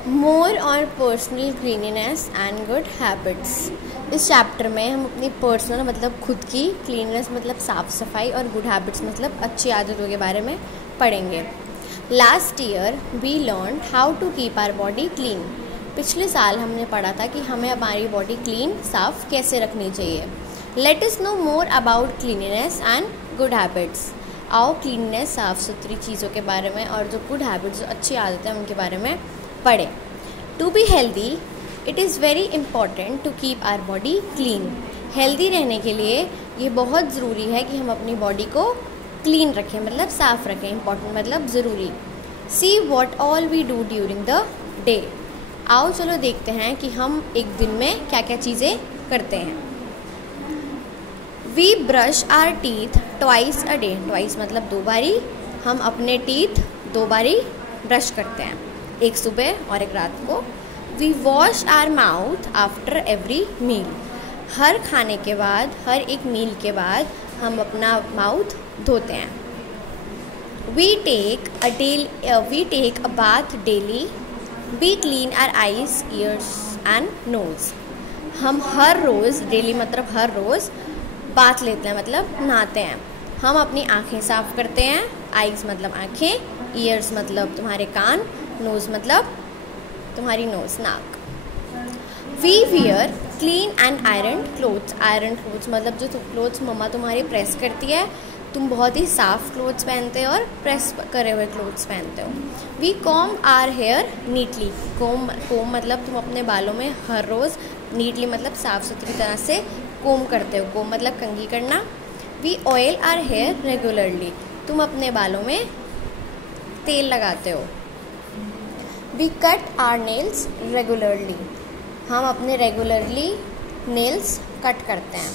मोर और personal cleanliness and good habits. इस chapter में हम अपनी पर्सनल मतलब खुद की, क्लीननेस मतलब साफ़ सफाई, और गुड हैबिट्स मतलब अच्छी आदतों के बारे में पढ़ेंगे। Last year we learn how to keep our body clean. पिछले साल हमने पढ़ा था कि हमें हमारी बॉडी क्लीन, साफ़ कैसे रखनी चाहिए। Let us know more about cleanliness and good habits. आओ क्लीननेस, साफ़ सुथरी चीज़ों के बारे में, और जो गुड हैबिट्स, जो अच्छी आदतें हैं उनके बारे में पढ़ें। To be healthy it is very important to keep our body clean. Healthy रहने के लिए ये बहुत ज़रूरी है कि हम अपनी बॉडी को क्लीन रखें, मतलब साफ़ रखें। इम्पॉर्टेंट मतलब ज़रूरी। See what all we do during the day. आओ चलो देखते हैं कि हम एक दिन में क्या क्या चीज़ें करते हैं। We brush our teeth twice a day. Twice मतलब 2 बारी। हम अपने टीथ 2 बारी ब्रश करते हैं, एक सुबह और एक रात को। We wash our mouth after every meal. हर खाने के बाद, हर एक मील के बाद हम अपना माउथ धोते हैं। We take a bath daily. We clean our eyes, ears and nose. हम हर रोज़, डेली मतलब हर रोज़, बाथ लेते हैं मतलब नहाते हैं। हम अपनी आँखें साफ़ करते हैं। आईज मतलब आँखें, ईयर्स मतलब तुम्हारे कान, नोज़ मतलब तुम्हारी नोज़, नाक। We wear clean and iron clothes. Iron clothes मतलब जो क्लोथ्स मम्मा तुम्हारी प्रेस करती है, तुम बहुत ही साफ़ क्लोथ्स पहनते हो और प्रेस करे हुए क्लोथ्स पहनते हो। We comb our hair neatly. Comb मतलब तुम अपने बालों में हर रोज़, नीटली मतलब साफ़ सुथरी तरह से कोम करते हो। कोम मतलब कंघी करना। We oil our hair regularly. तुम अपने बालों में तेल लगाते हो। We cut our nails regularly. हम अपने रेगुलरली नेल्स कट करते हैं।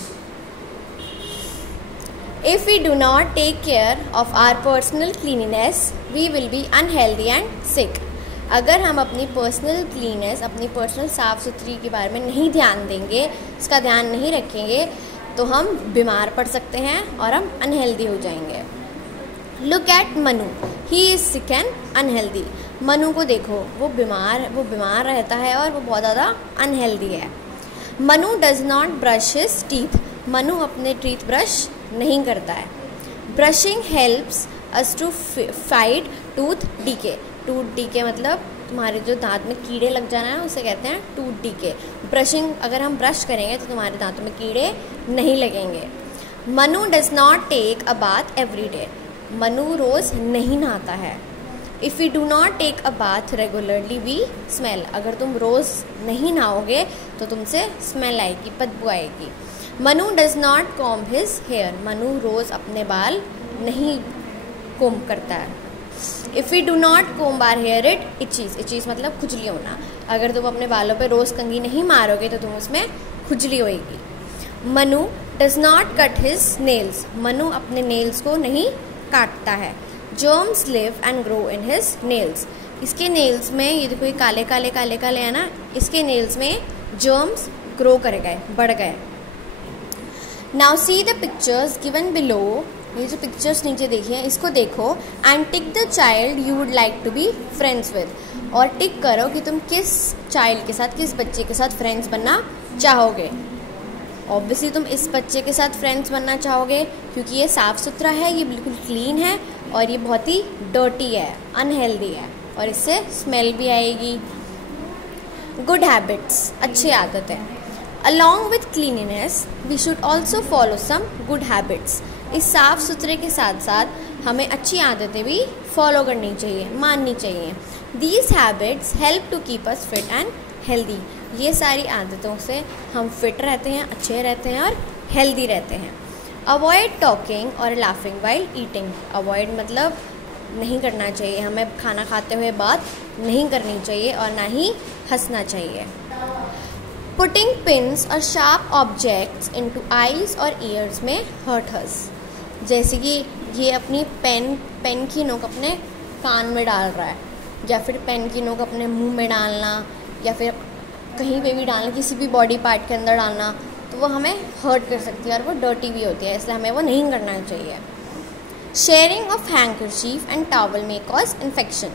If we do not take care of our personal cleanliness we will be unhealthy and sick. अगर हम अपनी पर्सनल क्लीननेस, अपनी पर्सनल साफ़ सुथरी के बारे में नहीं ध्यान देंगे, इसका ध्यान नहीं रखेंगे, तो हम बीमार पड़ सकते हैं और हम अनहेल्दी हो जाएंगे। Look at Manu, he is sick and unhealthy. Manu को देखो, वो बीमार रहता है और वो बहुत ज़्यादा अनहेल्दी है। Manu does not brush his teeth. Manu अपने टीथ ब्रश नहीं करता है। Brushing helps us to fight tooth decay. Tooth decay मतलब तुम्हारे जो दांत में कीड़े लग जाना है उसे कहते हैं टूथ डीके। ब्रशिंग, अगर हम ब्रश करेंगे तो तुम्हारे दांतों में कीड़े नहीं लगेंगे। Manu does not take a bath every day. Manu रोज़ नहीं नहाता है। If we do not take a bath regularly we smell. अगर तुम रोज़ नहीं नहाओगे तो तुमसे स्मेल आएगी, बदबू आएगी। Manu does not comb his hair. Manu रोज़ अपने बाल नहीं कोम्ब करता है। If we do not comb our hair it itches. Itches मतलब खुजली होना। अगर तुम अपने बालों पे रोज़ कंघी नहीं मारोगे तो तुम उसमें खुजली होएगी। Manu does not cut his nails. Manu अपने नेल्स को नहीं काटता है। Germs live and grow in his nails. इसके नेल्स में, ये देखो ये काले काले है ना, इसके नेल्स में जर्म्स ग्रो कर गए, बढ़ गए। Now see the pictures given below. ये जो पिक्चर्स नीचे देखिए, इसको देखो and tick the child you would like to be friends with. और टिक करो कि तुम किस चाइल्ड के साथ, किस बच्चे के साथ फ्रेंड्स बनना चाहोगे। ऑब्वियसली तुम इस बच्चे के साथ फ्रेंड्स बनना चाहोगे क्योंकि ये साफ़ सुथरा है, ये बिल्कुल क्लीन है, और ये बहुत ही डर्टी है, अनहेल्दी है, और इससे स्मेल भी आएगी। गुड हैबिट्स, अच्छी आदतें। Along with cleanliness we should also follow some good habits. इस साफ़ सुथरे के साथ साथ हमें अच्छी आदतें भी फॉलो करनी चाहिए, माननी चाहिए। These habits help to keep us fit and healthy. ये सारी आदतों से हम फिट रहते हैं, अच्छे रहते हैं और हेल्दी रहते हैं। अवॉइड टॉकिंग और लाफिंग वाइल ईटिंग। अवॉइड मतलब नहीं करना चाहिए, हमें खाना खाते हुए बात नहीं करनी चाहिए और ना ही हंसना चाहिए। पुटिंग पिन्स और शार्प ऑब्जेक्ट्स इनटू आईज और ईयर्स में हर्ट अस। जैसे कि ये अपनी पेन की नोक अपने कान में डाल रहा है, या फिर पेन की नोक अपने मुंह में डालना, या फिर कहीं पे भी डालना, किसी भी बॉडी पार्ट के अंदर डालना, तो वो हमें हर्ट कर सकती है और वो डर्टी भी होती है, इसलिए हमें वो नहीं करना चाहिए। Sharing of handkerchief and towel में कॉज इन्फेक्शन।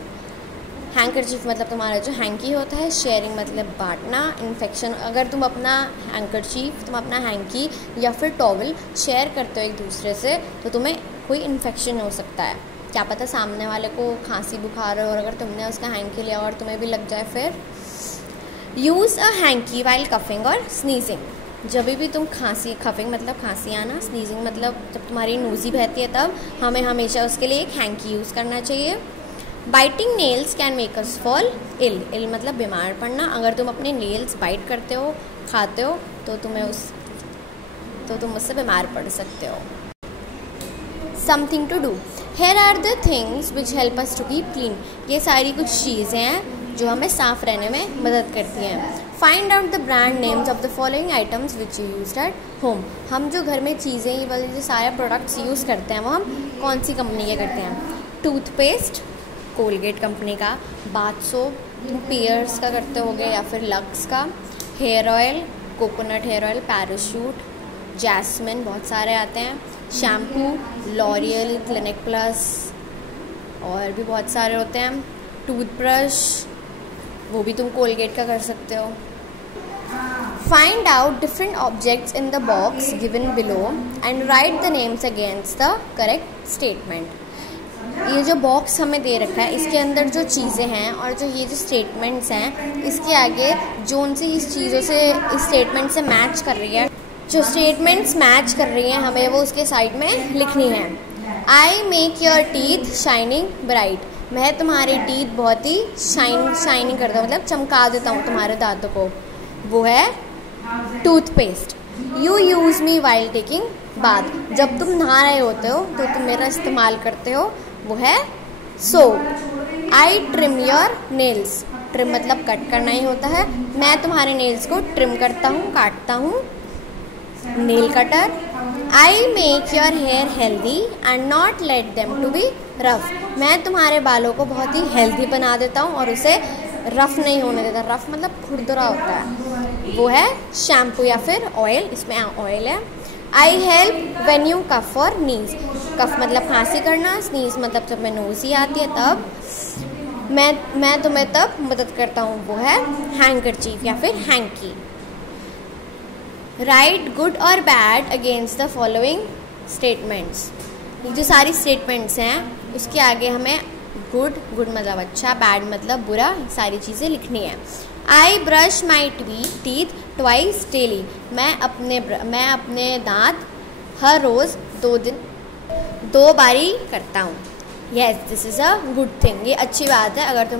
हैंकरचीफ मतलब तुम्हारा जो हैंकी होता है, शेयरिंग मतलब बांटना, इन्फेक्शन अगर तुम अपना हैंकरचीफ, तुम अपना हैंकी या फिर टॉवल शेयर करते हो एक दूसरे से तो तुम्हें कोई इन्फेक्शन हो सकता है। क्या पता सामने वाले को खांसी बुखार हो और अगर तुमने उसका हैंकी लिया और तुम्हें भी लग जाए फिर। यूज़ अ हैंकी वाइल कफिंग और स्नीजिंग। जब भी तुम खांसी, कफिंग मतलब खांसी आना, स्नीजिंग मतलब जब तुम्हारी नोज़ी बहती है तब हमें हमेशा उसके लिए एक हैंकी यूज़ करना चाहिए। Biting nails can make us fall ill मतलब बीमार पड़ना। अगर तुम अपने नेल्स बाइट करते हो, खाते हो तो तुम उससे बीमार पड़ सकते हो। Something to do. Here are the things which help us to keep clean. ये सारी कुछ चीज़ें हैं जो हमें साफ़ रहने में मदद करती हैं। Find out the brand names of the following items which you used at home. हम जो घर में चीज़ें, ये वाले जो सारे प्रोडक्ट्स यूज़ करते हैं वो हम कौन सी कंपनी के करते हैं। टूथपेस्ट कोलगेट कंपनी का, बाथ सोप तुम पियर्स का करते होगे या फिर लक्स का, hair oil coconut hair oil, Parachute, Jasmine बहुत सारे आते हैं, शैम्पू लॉरियल, क्लिनिक प्लस और भी बहुत सारे होते हैं, टूथब्रश वो भी तुम कोलगेट का कर सकते हो। Find out different objects in the box given below and right the names against the correct statement. ये जो बॉक्स हमें दे रखा है इसके अंदर जो चीज़ें हैं और जो ये जो स्टेटमेंट्स हैं इसके आगे जो उनसे इस चीज़ों से, इस स्टेटमेंट से मैच कर रही है, जो स्टेटमेंट्स मैच कर रही हैं हमें वो उसके साइड में लिखनी है। आई make your teeth shining bright. मैं तुम्हारे टीथ बहुत ही शाइनिंग करता हूँ, मतलब चमका देता हूँ तुम्हारे दांतों को, वो है toothpaste. You use me while taking bath. जब तुम नहा रहे होते हो तो तुम मेरा इस्तेमाल करते हो, वो है soap. I trim your nails. Trim मतलब कट करना ही होता है। मैं तुम्हारे नेल्स को ट्रिम करता हूँ, काटता हूँ, nail cutter. I make your hair healthy and not let them to be rough. मैं तुम्हारे बालों को बहुत ही हेल्दी बना देता हूँ और उसे रफ नहीं होने देता। रफ मतलब खुरदुरा होता है, वो है शैम्पू या फिर ऑयल, इसमें ऑयल है। आई हेल्प व्हेन यू कफ और नीज। कफ मतलब खांसी करना, स्नीज मतलब जब मैं नोज़ी आती है तब मैं तुम्हें तब मदद करता हूँ, वो है हैंकरचीफ या फिर हैंकी। राइट गुड और bad against the following statements. ये जो सारी स्टेटमेंट्स हैं उसके आगे हमें गुड मतलब अच्छा, बैड मतलब बुरा, सारी चीज़ें लिखनी है। I brush my teeth twice daily. मैं अपने दांत हर रोज़ 2 बारी करता हूँ। Yes this is a good thing. ये अच्छी बात है। अगर तुम